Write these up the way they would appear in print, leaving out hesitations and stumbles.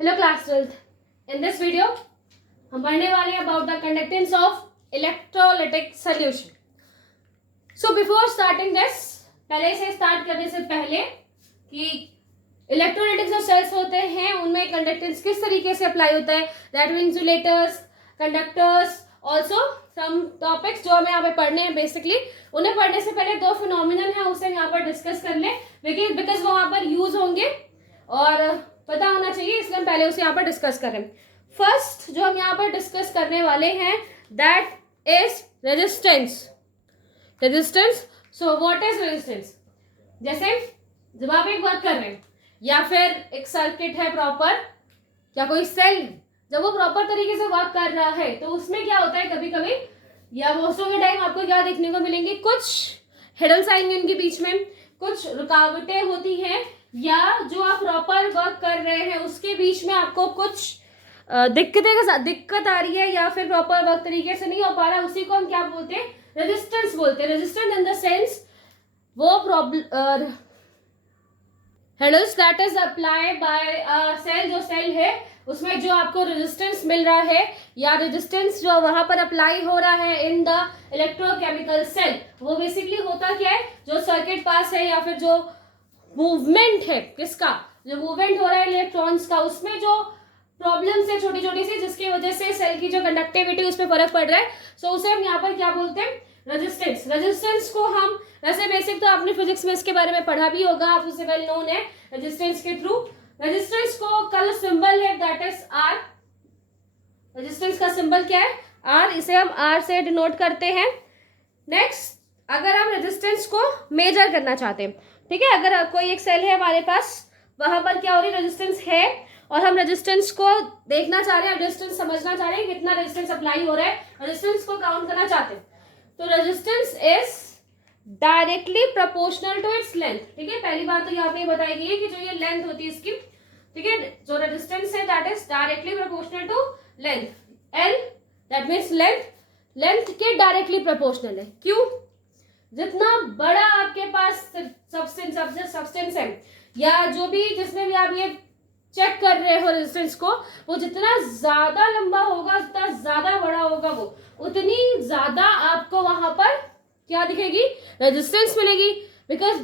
Hello class 12th। In this video हम पढ़ने वाले हैं about the conductance of electrolytic solution. So before starting this, पहले से स्टार्ट करने से पहले कि इलेक्ट्रोलाइटिक जो सेल्स होते हैं उनमें कंडक्टेंस किस तरीके से अप्लाई होता है, that mean insulators, conductors, also some topics जो हमें यहाँ पे पढ़ने हैं। बेसिकली उन्हें पढ़ने से पहले दो फिनोमिनन है उसे यहाँ पर डिस्कस कर लें, बिकॉज वो वहाँ पर यूज होंगे और पता होना चाहिए, इसलिए हम पहले उसे यहाँ पर डिस्कस करें। फर्स्ट जो हम यहाँ पर डिस्कस करने वाले हैं that is resistance. Resistance, so what is resistance? जैसे जब आप एक वर्क कर रहे हैं या फिर एक सर्किट है प्रॉपर या कोई सेल, जब वो प्रॉपर तरीके से वर्क कर रहा है तो उसमें क्या होता है, कभी कभी या मोस्ट ऑफ द टाइम आपको क्या देखने को मिलेंगे, कुछ हिडन साइन उनके बीच में कुछ रुकावटें होती हैं, या जो आप प्रॉपर वर्क कर रहे हैं उसके बीच में आपको कुछ दिक्कत आ रही है या फिर प्रॉपर वर्क तरीके से नहीं हो पा रहा है, उसी को हम क्या बोलते हैं, रेजिस्टेंस बोलते हैं। रेजिस्टेंस इन द सेंस वो problem hurdles that is applied by cell, जो सेल है उसमें जो आपको रेजिस्टेंस मिल रहा है या रेजिस्टेंस जो वहां पर अप्लाई हो रहा है इन द इलेक्ट्रोकेमिकल सेल, वो बेसिकली होता क्या है, जो सर्किट पास है या फिर जो मूवमेंट है, किसका जो मूवमेंट हो रहा है इलेक्ट्रॉन्स का, उसमें जो प्रॉब्लम्स है छोटी छोटी सी जिसकी वजह से सेल की जो कंडक्टिविटी उस पर फर्क पड़ रहा है, सो उसे हम यहाँ पर क्या बोलते हैं, रेजिस्टेंस। रेजिस्टेंस को हम वैसे बेसिक तो आपने फिजिक्स में इसके बारे में पढ़ा भी होगा, आप उसे वेल नोन है रेजिस्टेंस के थ्रू। रेजिस्टेंस को कल सिंबल है दैट इज आर। रेजिस्टेंस का सिंबल क्या है, आर, इसे हम आर से डिनोट करते हैं। नेक्स्ट, अगर हम रेजिस्टेंस को मेजर करना चाहते हैं, ठीक है, अगर कोई एक सेल है हमारे पास, वहां पर क्या हो रही है, रेजिस्टेंस है और हम रेजिस्टेंस को देखना चाह रहे हैं, रेजिस्टेंस समझना चाह रहे हैं कितना रेजिस्टेंस अप्लाई हो रहा है, रेजिस्टेंस को काउंट करना चाहते हैं, तो resistance is directly proportional to its length. ठीक है, पहली बात तो यहाँ पे बताई गई है कि जो ये लेंथ होती है इसकी, ठीक है, जो रेजिस्टेंस है that is directly proportional to length. L that means length के डायरेक्टली प्रोपोर्शनल है। क्यों? जितना बड़ा आपके पास सब्सटेंस है या जो भी जिसमें भी आप ये चेक कर रहे हो रेजिस्टेंस को, वो जितना ज्यादा लंबा होगा, जितना ज्यादा बड़ा होगा, वो उतनी ज्यादा आपको वहां पर क्या दिखेगी, रेजिस्टेंस मिलेगी। बिकॉज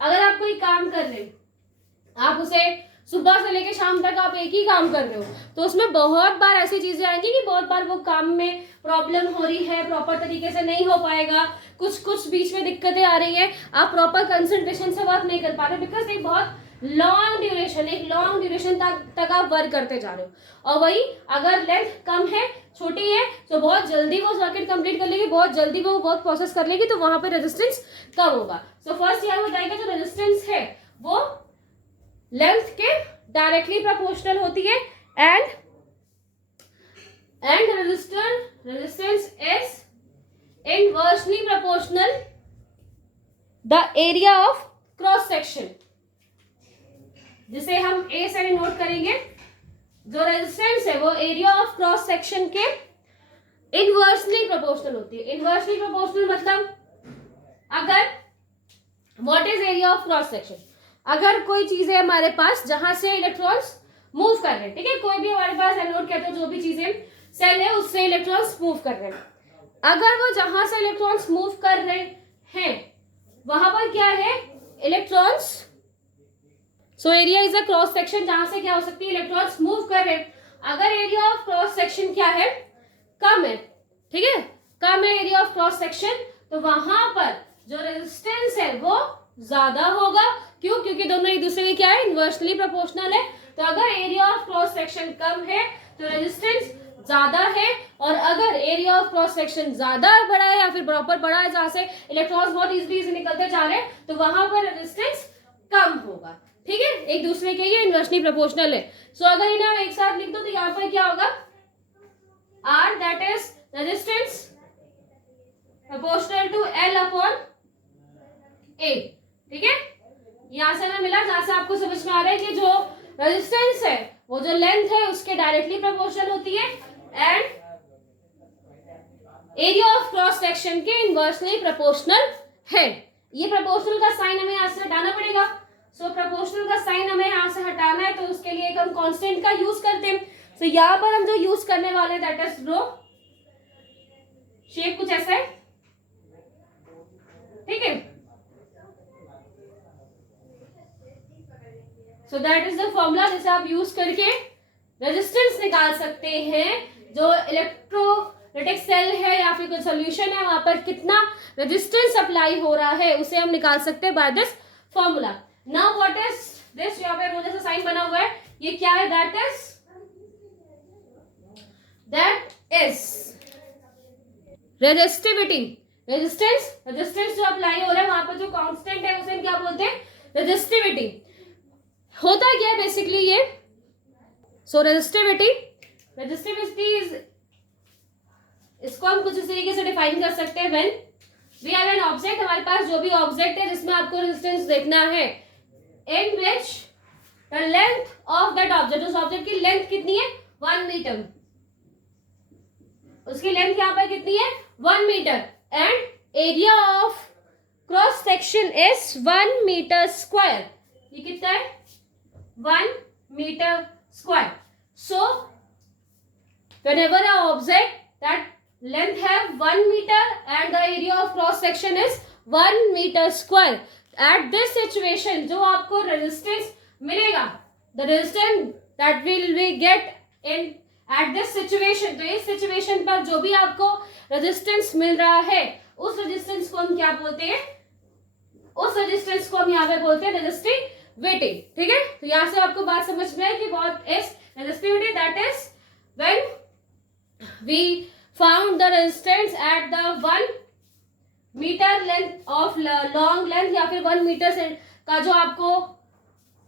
अगर आप कोई काम कर रहे हैं, आप उसे सुबह से लेकर शाम तक आप एक ही काम कर रहे हो, तो उसमें बहुत बार ऐसी चीजें आएंगी कि बहुत बार वो काम में प्रॉब्लम हो रही है, प्रॉपर तरीके से नहीं हो पाएगा, कुछ बीच में दिक्कतें आ रही है, आप प्रॉपर कंसंट्रेशन से वर्क नहीं कर पा रहे, बिकॉज एक बहुत लॉन्ग ड्यूरेशन तक आप वर्क करते जा रहे हो। और वही अगर लेंथ कम है, छोटी है, तो बहुत जल्दी वो सर्किट कंप्लीट कर लेगी, बहुत जल्दी वो वर्क प्रोसेस कर लेगी, तो वहां पे रेजिस्टेंस कम होगा। सो फर्स्ट यह बताएगा जो रेजिस्टेंस है वो लेंथ के डायरेक्टली प्रोपोर्शनल होती है and resistance is inversely proportional the area of cross section, जिसे हम ए से नोट करेंगे। जो रेजिस्टेंस है वो एरिया ऑफ क्रॉस सेक्शन के इनवर्सली प्रोपोर्शनल होती है। इनवर्सली प्रोपोर्शनल मतलब अगर what is area of cross section, अगर कोई चीज है हमारे पास जहां से इलेक्ट्रॉन्स मूव कर रहे हैं, ठीक है, कोई भी हमारे पास एनोड कहते हैं, जो भी चीजें सेल है उससे इलेक्ट्रॉन्स मूव कर रहे हैं, अगर वो जहां से इलेक्ट्रॉन्स मूव कर रहे हैं वहां पर क्या है, electrons, so area is a cross section जहां से क्या हो सकती है, इलेक्ट्रॉन्स मूव कर रहे हैं। अगर एरिया ऑफ क्रॉस सेक्शन क्या है, कम है, ठीक है, कम है एरिया ऑफ क्रॉस सेक्शन, तो वहां पर जो रेजिस्टेंस है वो ज्यादा होगा। क्यों? क्योंकि दोनों एक दूसरे के क्या है, इनवर्सली प्रोपोर्शनल है। तो अगर एरिया ऑफ क्रॉस सेक्शन कम है तो रेजिस्टेंस ज्यादा है, और अगर एरिया ऑफ क्रॉस सेक्शन ज्यादा बड़ा है या फिर प्रॉपर बड़ा है जहां से इलेक्ट्रॉन्स बहुत इजीली से निकलते जा रहे हैं, तो वहां पर रेजिस्टेंस कम होगा। ठीक है, एक दूसरे के ये इनवर्सली प्रोपोर्शनल है। सो अगर इन्हें हम एक साथ लिख दो तो यहाँ पर क्या होगा, R that is resistance proportional to L upon A. ठीक है, यहां से हमें मिला, जहां से आपको समझ में आ रहा है कि जो रेजिस्टेंस है वो जो लेंथ है उसके डायरेक्टली प्रोपोर्शनल होती है and area of cross section के इनवर्सली प्रोपोर्शनल है। ये प्रोपोर्शनल का साइन हमें यहां से हटाना पड़ेगा। सो प्रोपोर्शनल का साइन हमें यहां से हटाना है, तो उसके लिए एक हम कांस्टेंट का यूज करते हैं। तो यहाँ पर हम जो यूज करने वाले हैं दैट इज रो, शेप कुछ ऐसा है, ठीक है। So that is the formula जिसे आप यूज करके रेजिस्टेंस निकाल सकते हैं। जो इलेक्ट्रोलाइटिक सेल है या फिर कोई सोल्यूशन है वहां पर कितना रेजिस्टेंस अप्लाई हो रहा है उसे हम निकाल सकते हैं by this formula. Now what is this, यहाँ पे रो जैसा साइन बना हुआ है, ये क्या है, दैट इज रेजिस्टिविटी। रेजिस्टेंस जो अप्लाई हो रहा है वहां पर जो कांस्टेंट है उसे क्या बोलते हैं, रेजिस्टिविटी। होता क्या है बेसिकली ये, सो रेजिस्टिविटी इज, इसको हम कुछ इस तरीके से डिफाइन कर सकते हैं, when we have an object, हमारे पास जो भी ऑब्जेक्ट है जिसमें आपको रेजिस्टेंस देखना है, in which the length of that object, उस ऑब्जेक्ट की लेंथ कितनी है, 1 मीटर, उसकी लेंथ यहाँ पर कितनी है, 1 metre, and area of cross section is 1 metre square. ये कितना है, 1 metre square. So whenever a object that length have 1 meter and the area of cross section is 1 meter square, at this situation जो आपको resistance मिलेगा, the resistance that will we get in at this situation, तो इस situation पर जो भी आपको resistance मिल रहा है उस resistance को हम क्या बोलते हैं, उस resistance को हम यहाँ पे बोलते हैं resistivity, ठीक है। तो यहाँ से आपको बात समझ में है कि what is resistivity, that is when we found the resistance at the 1 meter length of long length, या फिर 1 मीटर से का जो आपको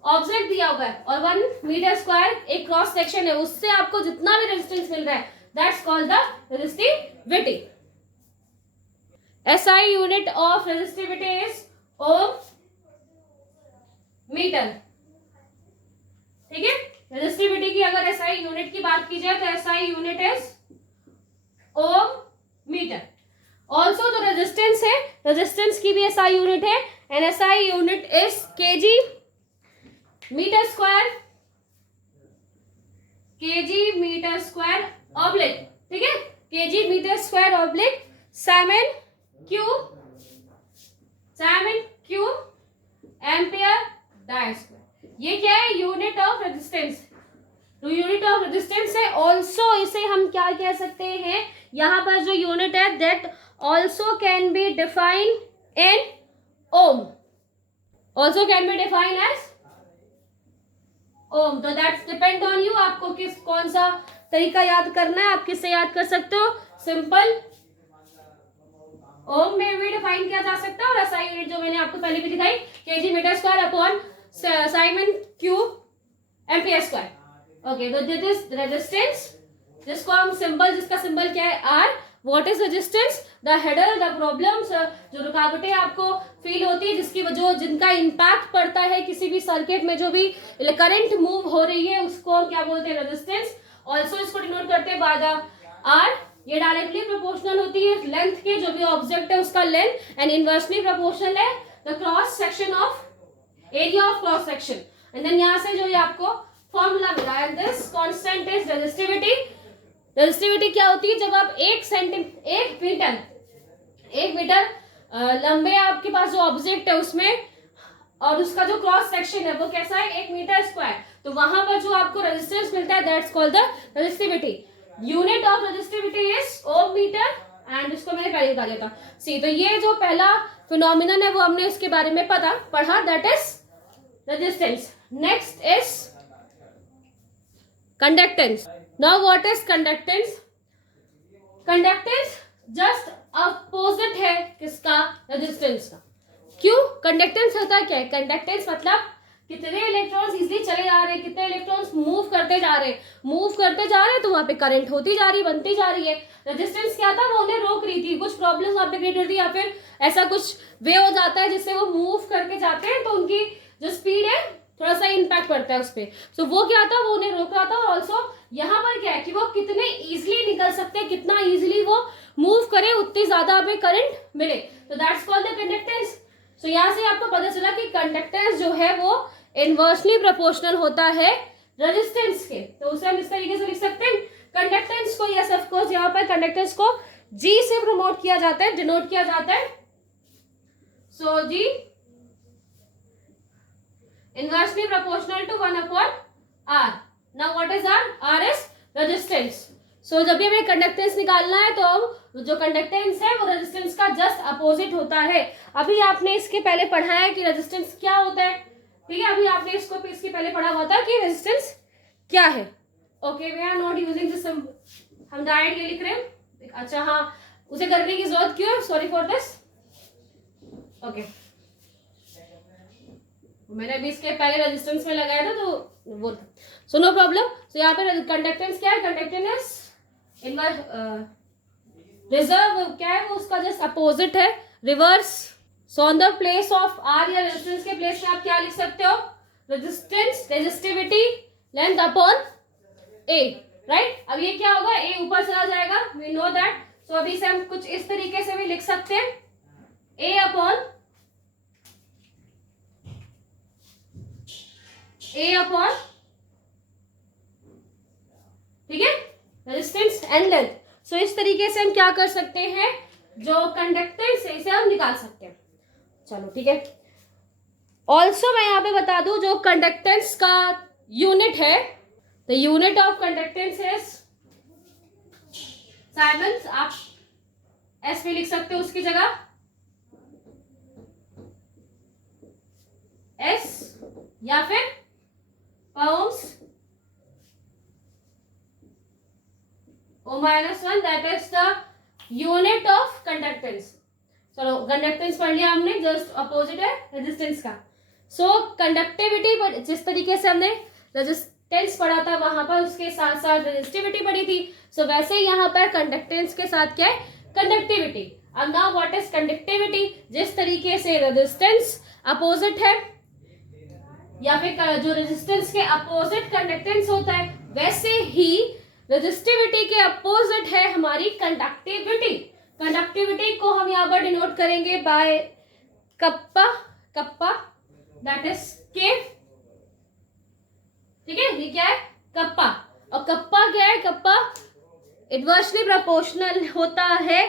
ऑब्जेक्ट दिया हुआ है और 1 मीटर स्क्वायर एक क्रॉस सेक्शन है, उससे आपको जितना भी रेजिस्टेंस मिल रहा है that's called the resistivity. SI unit of resistivity is ohm metre, ठीक है। रेजिस्टिविटी की अगर SI यूनिट की बात की जाए तो SI unit is ohm metre. Also जो रेजिस्टेंस है, रेजिस्टेंस की भी SI यूनिट है, and SI unit is KG metre square oblique, ठीक है, केजी मीटर स्क्वायर ऑब्लिक साइमन क्यूब एम्पियर डाई स्क्वायर। ये क्या है, यूनिट ऑफ रेजिस्टेंस। तो यूनिट ऑफ रेजिस्टेंस है, ऑल्सो इसे हम क्या कह सकते हैं, यहाँ पर जो यूनिट है that also can be define in ohm, also can be define as ohm. तो दैट्स डिपेंड ऑन यू, आपको कौन सा तरीका याद करना है, आप किससे याद कर सकते हो, सिंपल ओम में भी डिफाइन किया जा सकता है, और SI यूनिट जो मैंने आपको पहले भी दिखाई, केजी मीटर स्क्वायर अपॉन साइमन क्यूब एम्पियर स्क्वायर। ओके, तो दिस इज रेजिस्टेंस, जिसको हम सिंबल, जिसका सिंबल क्या है, R. What is resistance, the header, the problems, जो रुकावटें आपको फील होती है, जिसकी वजह, जिनका इम्पैक्ट पड़ता है किसी भी सर्किट में, जो भी करंट मूव हो रही है उसको हम क्या बोलते हैं, रेजिस्टेंस। ऑल्सो इसको डिनोट करते हैं बाय द आर। ये डायरेक्टली प्रोपोर्शनल होती है लेंथ के, जो भी ऑब्जेक्ट है उसका लेंथ, एंड इनवर्सली प्रोपोर्शनल है the cross section of area of cross section. And then यहाँ से जो ये आपको फॉर्मूला मिला है, this constant is resistivity. Resistivity क्या होती है, जब आप 1 मीटर लंबे आपके पास जो ऑब्जेक्ट है उसमें, और उसका जो क्रॉस सेक्शन है वो कैसा है, 1 मीटर स्क्वायर, तो वहां पर जो आपको रेजिस्टेंस मिलता है that's called the resistivity. Unit of resistivity is ohm metre, and इसको मैंने पहले बता दिया था सी। तो ये जो पहला फिनोमिनन है वो हमने उसके बारे में पढ़ा, that is resistance. Next is conductance. Now what is conductance? Conductance just opposite है किसका, रेजिस्टेंस का। क्यों, कंडक्टेंस होता क्या है, कंडक्टेंस मतलब कितने इलेक्ट्रॉन्स इजीली चले जा रहे हैं, कितने इलेक्ट्रॉन्स मूव करते जा रहे हैं, तो वहां पे करंट होती जा रही, बनती जा रही है। रेजिस्टेंस क्या था, वो उन्हें रोक रही थी, कुछ प्रॉब्लम वहां पे क्रिएट होती है, या फिर ऐसा कुछ वे हो जाता है जिससे वो मूव करके जाते हैं, तो उनकी जो स्पीड है थोड़ा सा इम्पैक्ट पड़ता है उस पर। तो वो क्या था, वो उन्हें रोक रहा था। और ऑल्सो यहाँ पर क्या है कि वो कितने इजिली निकल सकते हैं, कितना इजिली वो मूव करे, उतनी ज्यादा हमें करंट मिले, तो दैट्स कॉल्ड द कंडक्टेंस। सो यहाँ से आपको पता चला कि कंडक्टेंस जो है वो इनवर्सली प्रोपोर्शनल होता है रेजिस्टेंस के, तो उसे हम इस तरीके से लिख सकते हैं कंडक्टेंस को, यस ऑफ कोर्स यहाँ पर कंडक्टेंस को G से प्रमोट किया जाता है, डिनोट किया जाता है. So G inversely proportional to 1/R. Now what is R? R is resistance. So जब भी हमें कंडक्टेंस निकालना है तो अब जो कंडक्टेंस है वो रेजिस्टेंस का जस्ट अपोजिट होता है. अभी आपने इसके पहले पढ़ा है कि रेजिस्टेंस क्या होता है, ठीक है. अभी आपने इसके पहले पढ़ा हुआ था कि रेजिस्टेंस क्या है. Okay, we are not using this, हम डायरेक्ट ये लिख रहे हैं. अच्छा हाँ, उसे करने की जरूरत क्यों है? Sorry for this. ओके, मैंने अभी इसके पहले रेजिस्टेंस में लगाया था तो वो, सो नो प्रॉब्लम. सो यहाँ पे कंडक्टेंस क्या है? कंडक्टेंस रिजर्व क्या है वो, उसका जस्ट अपोजिट है, reverse. So on the place of R या रेजिस्टेंस के प्लेस में आप क्या लिख सकते हो? Resistance, resistivity, length upon A, right. अब ये क्या होगा? ए ऊपर चला जाएगा, वी नो दैट. सो अभी से हम कुछ इस तरीके से भी लिख सकते हैं, ए अपॉन ठीक है, रेजिस्टेंस एंड लेंथ. सो इस तरीके से हम क्या कर सकते हैं, जो कंडक्टेंस है इसे हम निकाल सकते हैं. चलो ठीक है. ऑल्सो मैं यहाँ पे बता दूं, जो कंडक्टेंस का यूनिट है, the unit of conductance is Simons. आप एस भी लिख सकते हो उसकी जगह, एस या फिर pounds O-1, that is the unit of conductance. चलो कंडक्टेंस पढ़ लिया हमने, जस्ट अपोजिट है रेजिस्टेंस का. सो कंडक्टिविटी, जिस तरीके से हमने रेजिस्टेंस पढ़ा था वहां पर उसके साथ साथ रेजिस्टिविटी पढ़ी थी. सो वैसे ही यहाँ पर कंडक्टेंस के साथ क्या है? कंडक्टिविटी. अब नाउ व्हाट इज कंडक्टिविटी? जिस तरीके से रेजिस्टेंस अपोजिट है या फिर जो रेजिस्टेंस के अपोजिट कंडक्टेंस होता है, वैसे ही रेजिस्टिविटी के अपोजिट है हमारी कंडक्टिविटी. कंडक्टिविटी को हम यहाँ पर डिनोट करेंगे by kappa, kappa that is K. ठीक है, ये क्या है? कप्पा. और कप्पा क्या है? कप्पा इनवर्सली प्रोपोर्शनल होता है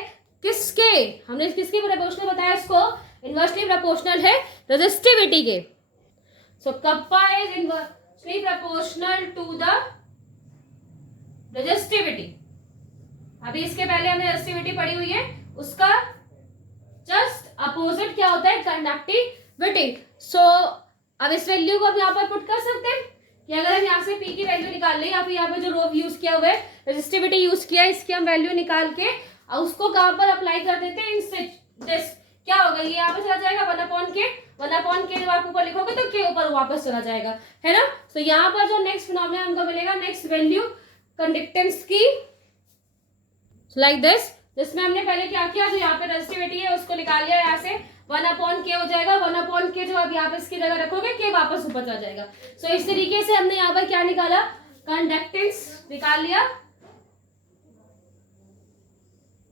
किसके? हमने किसके प्रोपोर्शनल बताया इसको? इनवर्सली प्रोपोर्शनल है रेजिस्टिविटी के. So kappa is inversely proportional to the resistivity. अभी इसके पहले हमने रेजिस्टिविटी पढ़ी हुई है, उसका जस्ट अपोजिट क्या होता है? कंडक्टिविटी. सो अब इस वैल्यू को हम यहाँ पर पुट कर सकते हैं कि अगर हम यहाँ से P की वैल्यू निकाल लें या फिर यहाँ पे जो रो यूज किया हुआ है, रेजिस्टिविटी यूज किया है, इसकी हम वैल्यू निकाल के उसको कहाँ पर अप्लाई कर देते हैं? दिस क्या होगा? ये यहाँ पे चला जाएगा 1/K. 1/K जब आप ऊपर लिखोगे तो K ऊपर वापस चला जाएगा, है ना. तो यहाँ पर जो नेक्स्ट फिनोमेना हमको मिलेगा, नेक्स्ट वैल्यू कंडक्टेंस की, लाइक दिस, जिसमें हमने पहले क्या किया, जो यहाँ पे रेजिस्टिविटी है उसको निकाल लिया, यहाँ से 1/K हो जाएगा. 1/K जब आप यहाँ पे इसकी जगह रखोगे K वापस ऊपर चला जाएगा. सो इस तरीके से हमने यहाँ पर क्या निकाला? कंडक्टेंस निकाल लिया.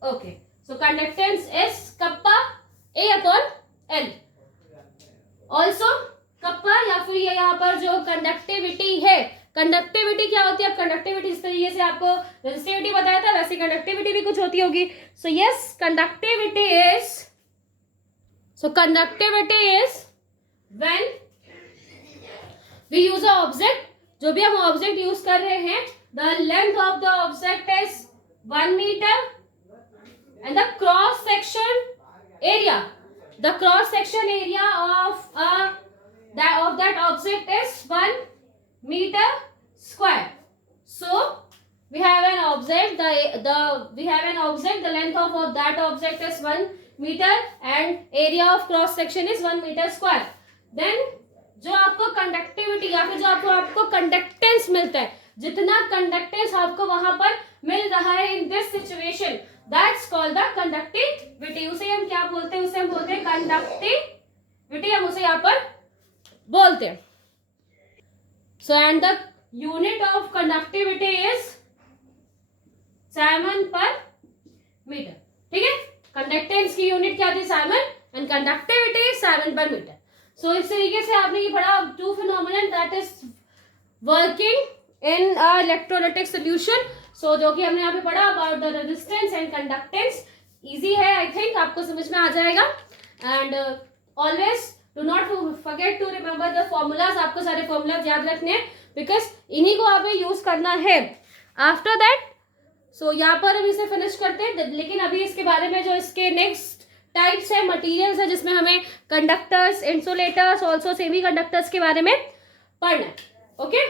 Okay, so conductance is kappa A/L. Also kappa या फिर ये यहाँ पर जो कंडक्टिविटी है, कंडक्टिविटी क्या होती है? अब कंडक्टिविटी इस तरीके से आपको रेजिस्टिविटी बताया था, वैसे कंडक्टिविटी भी कुछ होती होगी. So yes, conductivity is when we use a object. जो भी हम ऑब्जेक्ट यूज कर रहे हैं, the length of the object is 1 metre and the cross section area, the cross section area of that object is 1 meter square. So we have an object, the length of that object is 1 meter and area of cross section is 1 meter square. Then जो आपको conductivity या फिर जो आपको conductance मिलता है, जितना conductance आपको वहां पर मिल रहा है in this situation, that's called the conductivity. उसे हम क्या बोलते हैं? उसे हम बोलते हैं कंडक्टिविटी. हम उसे यहाँ पर बोलते हैं. So and the unit of conductivity is siemens per metre. ठीक है, कंडक्टेंस की यूनिट क्या थी? Siemens, and conductivity siemens per metre. So इस तरीके से आपने ये पढ़ा two phenomenon, that is working in electrolytic solution. So जो कि हमने यहाँ पे पढ़ा about the resistance and conductance. Easy है, आई थिंक आपको समझ में आ जाएगा. And always do not forget to remember the formulas. आपको सारे फॉर्मूलाज याद रखने हैं बिकॉज इन्हीं को हमें यूज करना है. आफ्टर दैट सो यहाँ पर हम इसे फिनिश करते हैं. लेकिन अभी इसके बारे में जो इसके नेक्स्ट टाइप्स है, मटेरियल्स है, जिसमें हमें conductors, insulators, also semi conductors के बारे में पढ़ना है. ओके.